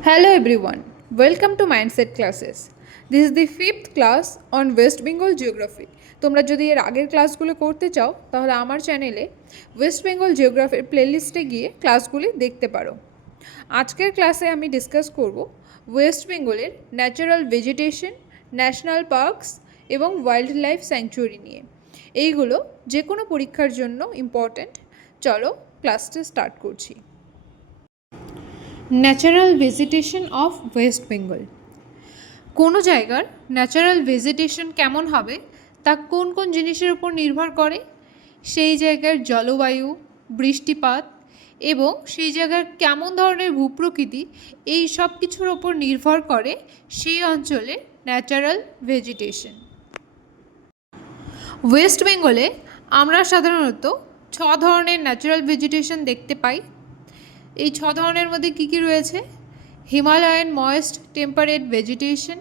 Hello everyone, welcome to Mindset Classes. This is the fifth class on West Bengal Geography. তোমরা যদি এর আগের ক্লাসগুলো করতে চাও তাহলে আমার চ্যানেলে ওয়েস্ট বেঙ্গল জিওগ্রাফির প্লেলিস্টে গিয়ে ক্লাসগুলি দেখতে পারো। আজকের ক্লাসে আমি ডিসকাস করব ওয়েস্ট বেঙ্গলের ন্যাচারাল ভেজিটেশন, ন্যাশনাল পার্কস এবং ওয়াইল্ড লাইফ স্যাংচুয়ারি নিয়ে। এইগুলো যে কোনো পরীক্ষার জন্য ইম্পর্ট্যান্ট। চলো ক্লাসটা স্টার্ট করছি। Natural vegetation of West Bengal. কোনো জায়গার ন্যাচারাল ভেজিটেশন কেমন হবে তা কোন কোন জিনিসের উপর নির্ভর করে? সেই জায়গার জলবায়ু, বৃষ্টিপাত এবং সেই জায়গার কেমন ধরনের ভূপ্রকৃতি, এই সব কিছুর ওপর নির্ভর করে সেই অঞ্চলের ন্যাচারাল ভেজিটেশন। ওয়েস্ট বেঙ্গলে আমরা সাধারণত 6 ধরনের ন্যাচারাল ভেজিটেশন দেখতে পাই। এই 6 ধরনের মধ্যে কী কী রয়েছে? Himalayan moist temperate vegetation,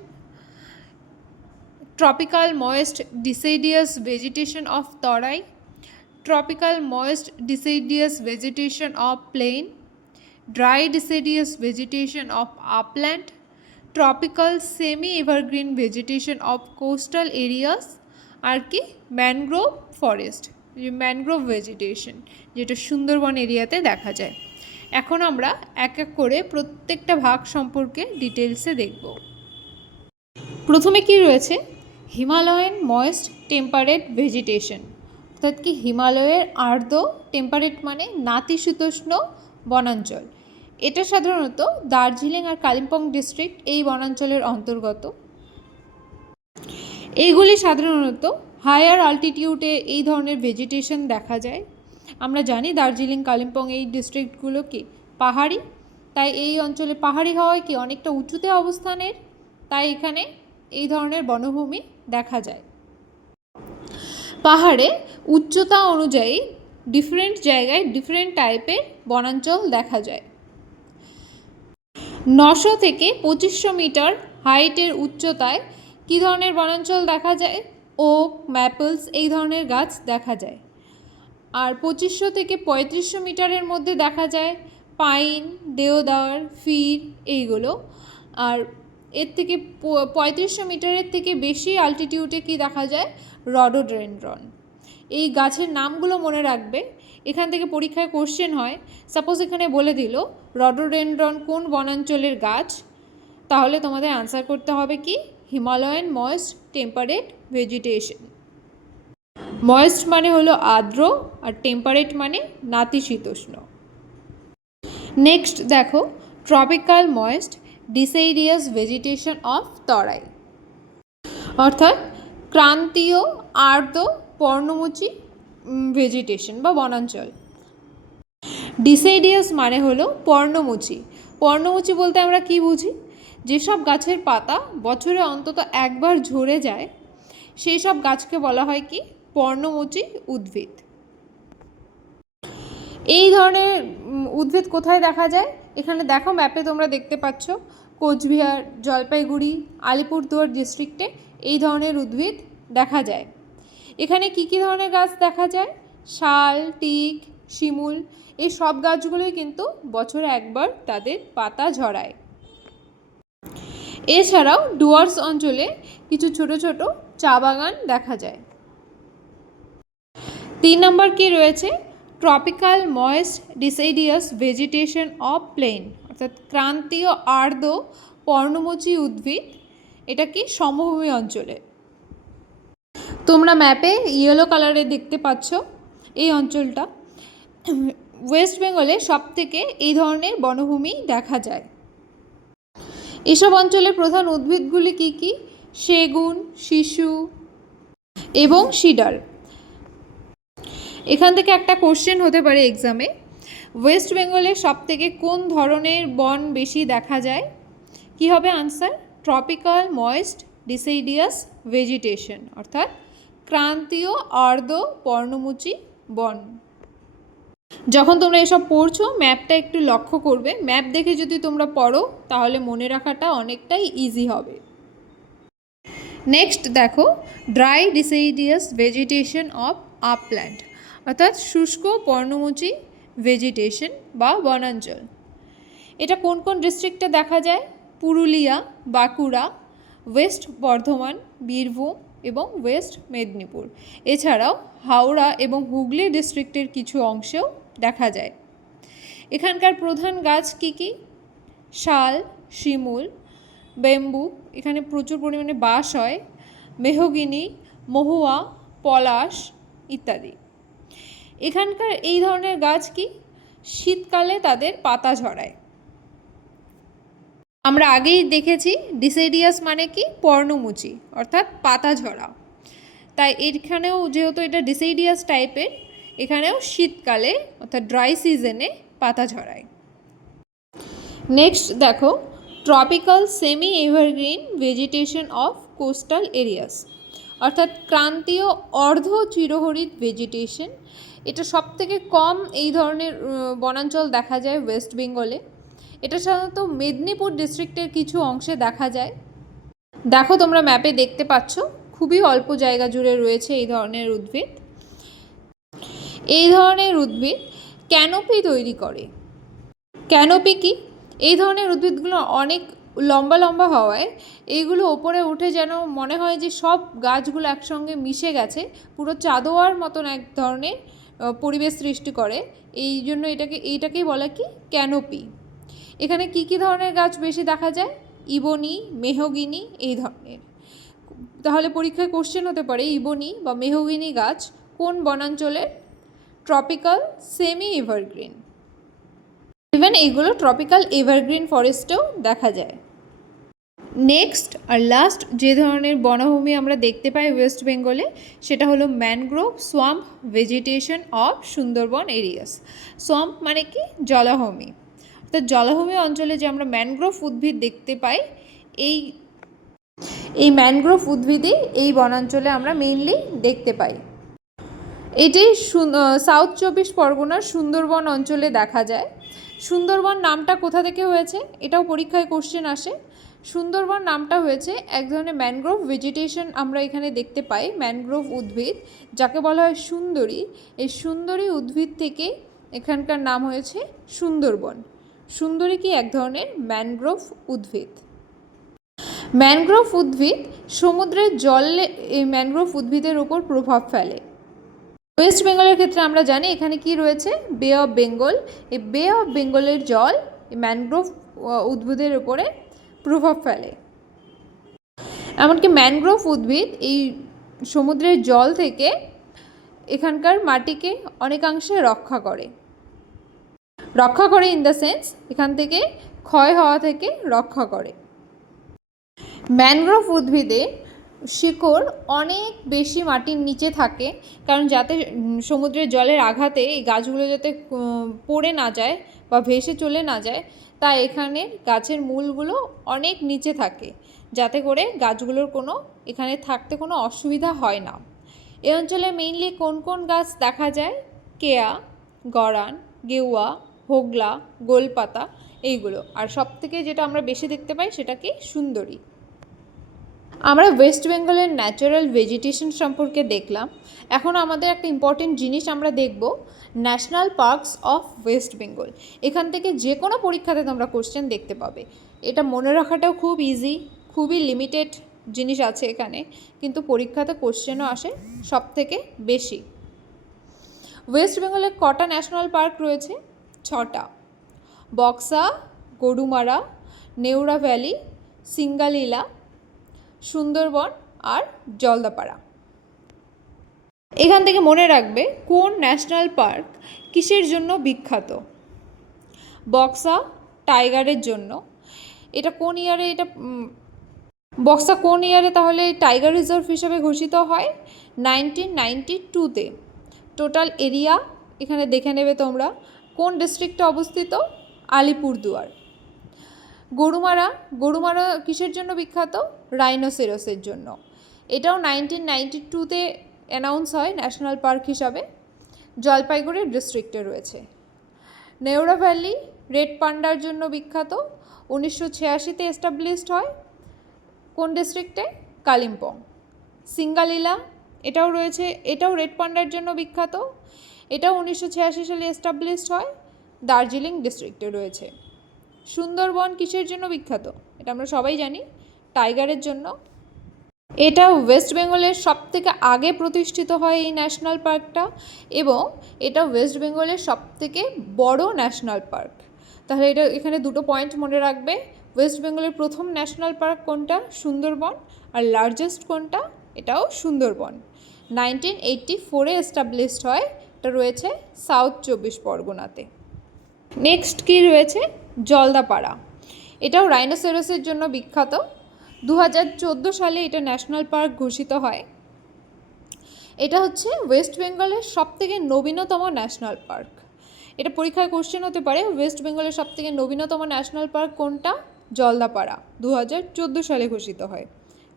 tropical moist deciduous vegetation of Terai, tropical moist deciduous vegetation of plain, dry deciduous vegetation of upland, tropical semi evergreen vegetation of coastal areas, আর কি ম্যানগ্রোভ ফরেস্ট, ম্যানগ্রোভ ভেজিটেশন যেটা সুন্দরবন এরিয়াতে দেখা যায়। এখন আমরা এক এক করে প্রত্যেকটা ভাগ সম্পর্কে ডিটেলসে দেখব। প্রথমে কি রয়েছে? হিমালয়ান ময়েস্ট টেম্পারেট ভেজিটেশন, অর্থাৎ কি হিমালয়ের আর্দ্র, টেম্পারেট মানে নাতিশীতোষ্ণ বনাঞ্চল। এটা সাধারণত দার্জিলিং আর কালিম্পং ডিস্ট্রিক্ট এই বনাঞ্চলের অন্তর্গত। এইগুলি সাধারণত হায়ার অল্টিটিউডে এই ধরনের ভেজিটেশন দেখা যায়। আমরা জানি দার্জিলিং, কালিম্পং এই ডিস্ট্রিক্টগুলো কি পাহাড়ি, তাই এই অঞ্চলে পাহাড়ি হওয়ায় কি অনেকটা উঁচুতে অবস্থানের, তাই এখানে এই ধরনের বনভূমি দেখা যায়। পাহাড়ে উচ্চতা অনুযায়ী ডিফারেন্ট জায়গায় ডিফারেন্ট টাইপের বনাঞ্চল দেখা যায়। 900 থেকে 2500 মিটার হাইটের উচ্চতায় কী ধরনের বনাঞ্চল দেখা যায়? ওক, ম্যাপলস এই ধরনের গাছ দেখা যায়। আর 2500 থেকে 3500 মিটারের মধ্যে দেখা যায় পাইন, দেওদার, ফির এইগুলো। আর এর থেকে 3500 মিটারের থেকে বেশি অল্টিটিউডে কি দেখা যায়? রডোডেনড্রন। এই গাছের নামগুলো মনে রাখবে, এখান থেকে পরীক্ষায় কোশ্চেন হয়। সাপোজ এখানে বলে দিল রডোডেনড্রন কোন বনাঞ্চলের গাছ, তাহলে তোমাদের আনসার করতে হবে কি Himalayan moist temperate vegetation. Moist মানে হলো আর্দ্র আর টেম্পারেট মানে নাতিশীতোষ্ণ। নেক্সট দেখো tropical moist deciduous vegetation of তরাই, অর্থাৎ ক্রান্তীয় আর্দ্র পর্ণমোচী ভেজিটেশন বা বনাঞ্চল। ডিসিডিয়াস মানে হলো পর্ণমোচী। পর্ণমোচী বলতে আমরা কি বুঝি? যেসব গাছের পাতা বছরে অন্তত একবার ঝরে যায় সেই সব গাছকে বলা হয় কি পর্ণমোচী উদ্ভিদ। এই ধরনের উদ্ভিদ কোথায় দেখা যায়? এখানে দেখো ম্যাপে তোমরা দেখতে পাচ্ছ কোচবিহার, জলপাইগুড়ি, আলিপুরদুয়ার ডিস্ট্রিক্টে এই ধরনের উদ্ভিদ দেখা যায়। এখানে কি কি ধরনের গাছ দেখা যায়? শাল, টিক, শিমুল এই সব গাছগুলোই কিন্তু বছরে একবার তাদের পাতা ঝরায়। এছাড়াও ডুয়ার্স অঞ্চলে কিছু ছোট ছোট চা বাগান দেখা যায়। 3 নম্বর কি রয়েছে? Tropical moist deciduous vegetation of plain, অর্থাৎ ক্রান্তীয় আর্দ্র পর্ণমোচী উদ্ভিদ। এটা কি সমভূমি অঞ্চলে। তোমরা ম্যাপে ইয়েলো কালারে দেখতে পাচ্ছ এই অঞ্চলটা। ওয়েস্ট বেঙ্গলে সবথেকে এই ধরনের বনভূমি দেখা যায়। এসব অঞ্চলের প্রধান উদ্ভিদগুলি কি কি? সেগুন, শিশু এবং সিডার। এখান থেকে একটা কোশ্চেন হতে পারে এক্সামে, ওয়েস্ট বেঙ্গলে সবথেকে কোন ধরনের বন বেশি দেখা যায়? কি হবে answer? Tropical moist deciduous vegetation, অর্থাৎ ক্রান্তীয় আর্দ্র পর্ণমোচী বন। যখন তোমরা এসব পড়ছো ম্যাপটা একটু লক্ষ্য করবে, ম্যাপ দেখে যদি তোমরা পড়ো তাহলে মনে রাখাটা অনেকটাই ইজি হবে। নেক্সট দেখো dry deciduous vegetation of upland, অর্থাৎ শুষ্ক পর্ণমোচী ভেজিটেশন বা বনাঞ্চল। এটা কোন কোন ডিস্ট্রিক্টে দেখা যায়? পুরুলিয়া, বাঁকুড়া, ওয়েস্ট বর্ধমান, বীরভূম এবং ওয়েস্ট মেদিনীপুর। এছাড়াও হাওড়া এবং হুগলি ডিস্ট্রিক্টের কিছু অংশেও দেখা যায়। এখানকার প্রধান গাছ কী কী? শাল, শিমুল, বেম্বু, এখানে প্রচুর পরিমাণে বাঁশ হয়, মেহগিনি, মহুয়া, পলাশ ইত্যাদি। এখানকার এই ধরনের গাছ কি? শীতকালে তাদের পাতা ঝরায়। আমরা আগেই দেখেছি ডিসেডিয়াস মানে কি? পর্ণমুচী, অর্থাৎ পাতা ঝরা। তাই এখানেও যেহেতু এটা ডিসেডিয়াস টাইপের, এখানেও শীতকালে অর্থাৎ ড্রাই সিজনে পাতা ঝরায়। নেক্সট দেখো, tropical semi evergreen vegetation of coastal areas, অর্থাৎ ক্রান্তীয় অর্ধ চিরহরিৎ ভেজিটেশন। এটা সবথেকে কম এই ধরনের বনাঞ্চল দেখা যায় ওয়েস্ট বেঙ্গলে। এটা সাধারণত মেদিনীপুর ডিস্ট্রিক্টের কিছু অংশে দেখা যায়। দেখো তোমরা ম্যাপে দেখতে পাচ্ছ, খুবই অল্প জায়গা জুড়ে রয়েছে এই ধরনের উদ্ভিদ। এই ধরনের উদ্ভিদ ক্যানোপি তৈরি করে। ক্যানোপি কি? এই ধরনের উদ্ভিদগুলো অনেক লম্বা লম্বা হওয়ায় এইগুলো ওপরে উঠে যেন মনে হয় যে সব গাছগুলো একসঙ্গে মিশে গেছে, পুরো চাদোয়ার মতন এক ধরনের পরিবেশ সৃষ্টি করে। এই জন্য এইটাকেই বলে কি? ক্যানোপি। এখানে কি কি ধরনের গাছ বেশি দেখা যায়? ইবনি, মেহগিনি এই ধরনের। তাহলে পরীক্ষায় কোশ্চেন হতে পারে ইবনি বা মেহগিনি গাছ কোন বনাঞ্চলের? Tropical semi evergreen. ইভেন এইগুলো ট্রপিক্যাল এভারগ্রিন ফরেস্টেও দেখা যায়। নেক্সট আর লাস্ট যে ধরনের বনভূমি আমরা দেখতে পাই ওয়েস্ট বেঙ্গলে, সেটা হলো mangrove swamp vegetation of Sundarban areas. Swamp মানে কি? জলাভূমি। অর্থাৎ জলাভূমি অঞ্চলে যে আমরা ম্যানগ্রোভ উদ্ভিদ দেখতে পাই, এই ম্যানগ্রোভ উদ্ভিদই এই বনাঞ্চলে আমরা মেইনলি দেখতে পাই। এটি সাউথ 24 পরগনার সুন্দরবন অঞ্চলে দেখা যায়। সুন্দরবন নামটা কোথা থেকে হয়েছে? এটাও পরীক্ষায় কোশ্চেন আসে। সুন্দরবন নামটা হয়েছে এক ধরনের ম্যানগ্রোভ ভেজিটেশন আমরা এখানে দেখতে পাই, ম্যানগ্রোভ উদ্ভিদ যাকে বলা হয় সুন্দরী। এই সুন্দরী উদ্ভিদ থেকে এখানকার নাম হয়েছে সুন্দরবন। সুন্দরী কি? এক ধরনের ম্যানগ্রোভ উদ্ভিদ। ম্যানগ্রোভ উদ্ভিদ সমুদ্রের জলে এই ম্যানগ্রোভ উদ্ভিদের উপর প্রভাব ফেলে। ওয়েস্ট বেঙ্গলের ক্ষেত্রে আমরা জানি এখানে কি রয়েছে? বে অফ বেঙ্গল। এই বে অফ বেঙ্গলের জল এই ম্যানগ্রোভ উদ্ভিদের উপরে প্রভাব ফেলে। এমনকি ম্যানগ্রোভ উদ্ভিদ এই সমুদ্রের জল থেকে এখানকার মাটিকে অনেকাংশে রক্ষা করে ইন দ্য সেন্স এখান থেকে ক্ষয় হওয়া থেকে রক্ষা করে। ম্যানগ্রোভ উদ্ভিদে শিকড় অনেক বেশি মাটির নিচে থাকে, কারণ যাতে সমুদ্রের জলের আঘাতে এই গাছগুলো যাতে পড়ে না যায় বা ভেসে চলে না যায়, তাই এখানে গাছের মূলগুলো অনেক নিচে থাকে, যাতে করে গাছগুলোর এখানে থাকতে কোনো অসুবিধা হয় না। এই অঞ্চলে মেইনলি কোন কোন গাছ দেখা যায়? কেয়া, গরান, গেউয়া, হোগলা, গোলপাতা এইগুলো। আর সবথেকে যেটা আমরা বেশি দেখতে পাই সেটা কি? সুন্দরী। আমরা ওয়েস্ট বেঙ্গলের ন্যাচারাল ভেজিটেশন সম্পর্কে দেখলাম। এখন আমাদের একটা ইম্পর্টেন্ট জিনিস আমরা দেখব, national parks of West Bengal. এখান থেকে যে কোনো পরীক্ষাতে তোমরা কোশ্চেন দেখতে পাবে। এটা মনে রাখাটাও খুব ইজি, খুবই লিমিটেড জিনিস আছে এখানে, কিন্তু পরীক্ষাতে কোশ্চেনও আসে সব থেকে বেশি। ওয়েস্ট বেঙ্গলে কটা ন্যাশনাল পার্ক রয়েছে? 6টা। বক্সা, গরুমারা, নেউরা ভ্যালি, সিঙ্গালীলা, সুন্দরবন আর জলদাপাড়া। এখান থেকে মনে রাখবে কোন ন্যাশনাল পার্ক কিসের জন্য বিখ্যাত। বক্সা টাইগারের জন্য। এটা কোন ইয়ারে বক্সা কোন ইয়ারে তাহলে টাইগার রিজার্ভ হিসেবে ঘোষিত হয়? 1992-তে। টোটাল এরিয়া এখানে দেখে নেবে তোমরা। কোন ডিস্ট্রিক্টে অবস্থিত? আলিপুরদুয়ার। গরুমারা কিসের জন্য বিখ্যাত? রাইনোসেরসের জন্য। এটাও 1992-তে অ্যানাউন্স হয় ন্যাশনাল পার্ক হিসাবে। জলপাইগুড়ি ডিস্ট্রিক্টে রয়েছে। নেউরা ভ্যালি রেড পান্ডার জন্য বিখ্যাত। 1986-তে এস্টাবলিশড হয়। কোন ডিস্ট্রিক্টে? কালিম্পং। সিঙ্গালীলা এটাও রয়েছে, এটাও রেড পান্ডার জন্য বিখ্যাত। এটাও 1986 সালে এস্টাবলিশড হয়, দার্জিলিং ডিস্ট্রিক্টে রয়েছে। সুন্দরবন কিসের জন্য বিখ্যাত? এটা আমরা সবাই জানি, টাইগারের জন্য। এটা ওয়েস্ট বেঙ্গলের সবথেকে আগে প্রতিষ্ঠিত হয় এই ন্যাশনাল পার্কটা, এবং এটা ওয়েস্ট বেঙ্গলের সবথেকে বড় ন্যাশনাল পার্ক। তাহলে এটা এখানে দুটো পয়েন্ট মনে রাখবে, ওয়েস্ট বেঙ্গলের প্রথম ন্যাশনাল পার্ক কোনটা? সুন্দরবন। আর লার্জেস্ট কোনটা? এটাও সুন্দরবন। 1984-এ এস্টাবলিশড হয়, এটা রয়েছে সাউথ 24 পরগনাতে। নেক্সট কি রয়েছে? জলদাপাড়া। এটাও রাইনোসেরাসের জন্য বিখ্যাত। 2014 সালে এটা ন্যাশনাল পার্ক ঘোষিত হয়। এটা হচ্ছে ওয়েস্ট বেঙ্গলের সবথেকে নবীনতম ন্যাশনাল পার্ক। এটা পরীক্ষায় কোশ্চেন হতে পারে, ওয়েস্ট বেঙ্গলের সবথেকে নবীনতম ন্যাশনাল পার্ক কোনটা? জলদাপাড়া, 2014 সালে ঘোষিত হয়।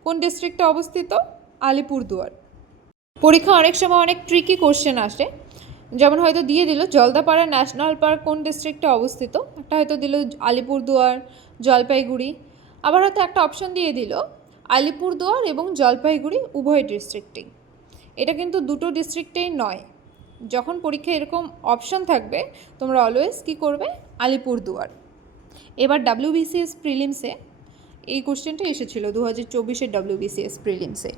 কোন ডিস্ট্রিক্টে অবস্থিত? আলিপুরদুয়ার। পরীক্ষা অনেক সময় অনেক ট্রিকি কোশ্চেন আসে, যেমন হয়তো দিয়ে দিল জলদাপাড়া ন্যাশনাল পার্ক কোন ডিস্ট্রিক্টে অবস্থিত, একটা হয়তো দিল আলিপুরদুয়ার, জলপাইগুড়ি, আবার হয়তো একটা অপশন দিয়ে দিল আলিপুরদুয়ার এবং জলপাইগুড়ি উভয় ডিস্ট্রিক্টেই। এটা কিন্তু দুটো ডিস্ট্রিক্টেই নয়। যখন পরীক্ষায় এরকম অপশন থাকবে তোমরা অলওয়েজ কী করবে? আলিপুরদুয়ার। এবার WBCS প্রিলিমসে এই কোশ্চেনটা এসেছিল 2024-এর WBCS প্রিলিমসে।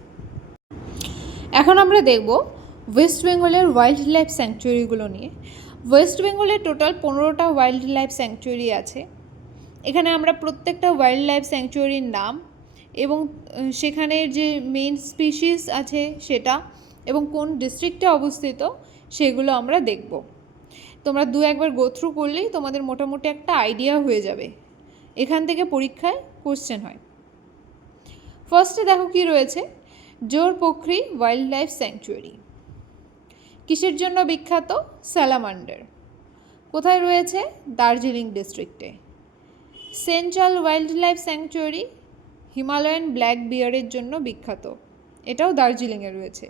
এখন আমরা দেখব ওয়েস্ট বেঙ্গলের ওয়াইল্ড লাইফ স্যাংচুয়ারিগুলো নিয়ে। ওয়েস্ট বেঙ্গলের টোটাল 15টা ওয়াইল্ড লাইফ স্যাংচুয়ারি আছে। এখানে আমরা প্রত্যেকটা ওয়াইল্ড লাইফ স্যাংচুয়ারির নাম এবং সেখানের যে মেইন স্পিসিস আছে সেটা এবং কোন ডিস্ট্রিক্টে অবস্থিত সেগুলো আমরা দেখব। তোমরা একবার গো থ্রু করলেই তোমাদের মোটামুটি একটা আইডিয়া হয়ে যাবে। এখান থেকে পরীক্ষায় কোশ্চেন হয়। ফার্স্টে দেখো কি রয়েছে, জোরপোখরি ওয়াইল্ড লাইফ স্যাংচুয়ারি। কিসের জন্য বিখ্যাত? স্যালামান্ডার। কোথায় রয়েছে? দার্জিলিং ডিস্ট্রিক্টে। Senchal wild life sanctuary Himalayan black বিয়ারের জন্য বিখ্যাত, এটাও দার্জিলিংয়ে রয়েছে।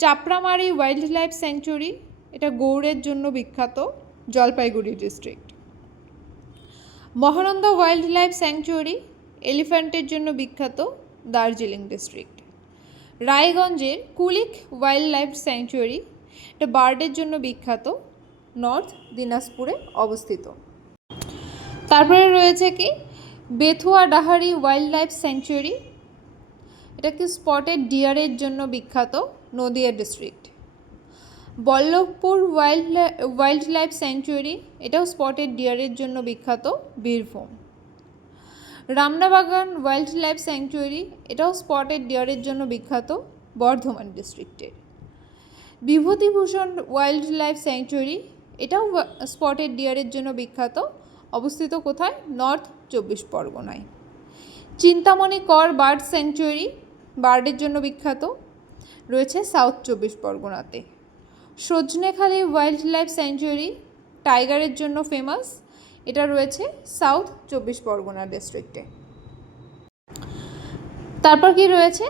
চাপড়ামারি ওয়াইল্ড লাইফ স্যাংচুয়ারি, এটা গৌড়ের জন্য বিখ্যাত, Jalpaiguri district. Mahananda wild life sanctuary এলিফ্যান্টের জন্য বিখ্যাত, দার্জিলিং ডিস্ট্রিক্ট। রায়গঞ্জের কুলিক ওয়াইল্ড লাইফ স্যাংচুয়ারি, এটা বার্ডের জন্য বিখ্যাত, নর্থ দিনাজপুরে অবস্থিত। তারপরে রয়েছে কি Bethuadahari wild life sanctuary, এটা কি স্পটেড ডিয়ারের জন্য বিখ্যাত, Nadia district. Ballavpur wild life sanctuary, এটাও স্পটেড ডিয়ারের জন্য বিখ্যাত, Birbhum. Ramnabagan wild life sanctuary, এটাও স্পটেড ডিয়ারের জন্য বিখ্যাত, বর্ধমান ডিস্ট্রিক্টের। বিভূতিভূষণ ওয়াইল্ড লাইফ স্যাংচুয়ারি, এটাও স্পটেড ডিয়ারের জন্য বিখ্যাত, অবস্থিত কোথায়? নর্থ 24 পরগনায়। চিন্তামণি কর বার্ড স্যাংচুয়ারি বার্ডের জন্য বিখ্যাত, রয়েছে সাউথ 24 পরগনাতে। সজনেখালি ওয়াইল্ড লাইফ স্যাংচুয়ারি টাইগারের জন্য ফেমাস, এটা রয়েছে সাউথ 24 পরগনা ডিস্ট্রিক্টে। তারপর কি রয়েছে?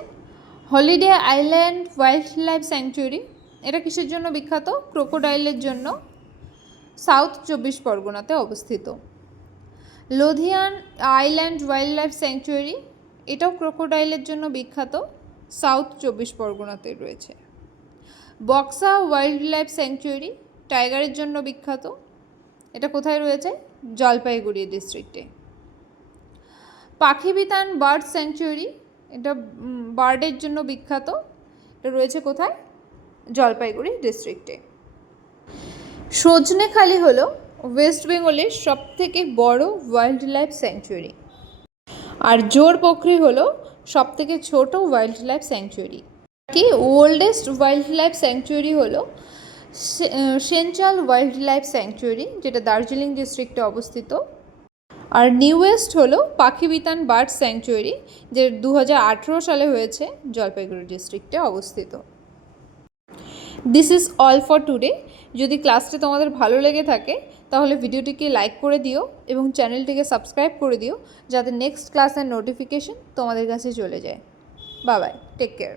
Holiday island wild life sanctuary, এটা কিসের জন্য বিখ্যাত? ক্রোকোডাইলের জন্য, সাউথ 24 পরগনাতে অবস্থিত। লোধিয়ান আইল্যান্ড ওয়াইল্ড লাইফ স্যাংচুয়ারি, এটাও ক্রোকোডাইলের জন্য বিখ্যাত, সাউথ 24 পরগনাতে রয়েছে। বক্সা ওয়াইল্ড লাইফ স্যাংচুয়ারি টাইগারের জন্য বিখ্যাত, এটা কোথায় রয়েছে? জলপাইগুড়ি ডিস্ট্রিক্টে। পাখিবিতান বার্ড স্যাংচুয়ারি, এটা বার্ডের জন্য বিখ্যাত, এটা রয়েছে কোথায়? জলপাইগুড়ি ডিস্ট্রিক্টে। সজনেখালি হলো ওয়েস্ট বেঙ্গলের সবথেকে বড় ওয়াইল্ড লাইফ স্যাংচুয়ারি, আর জোরপোখরি হলো সবথেকে ছোট ওয়াইল্ড লাইফ স্যাংচুয়ারি। কি ওল্ডেস্ট ওয়াইল্ড লাইফ স্যাংচুয়ারি হলো সেঞ্চাল ওয়াইল্ড লাইফ স্যাংচুয়ারি, যেটা দার্জিলিং ডিস্ট্রিক্টে অবস্থিত। আর নিউয়েস্ট হলো পাখিবিতান বার্ড স্যাংচুয়ারি, যে 2018 সালে হয়েছে, জলপাইগুড়ি ডিস্ট্রিক্টে অবস্থিত। This is all for today. যদি ক্লাসটি তোমাদের ভালো লেগে থাকে তাহলে ভিডিওটিকে লাইক করে দিও এবং চ্যানেলটিকে সাবস্ক্রাইব করে দিও, যাতে নেক্সট ক্লাসের নোটিফিকেশন তোমাদের কাছে চলে যায়। Bye bye, take care.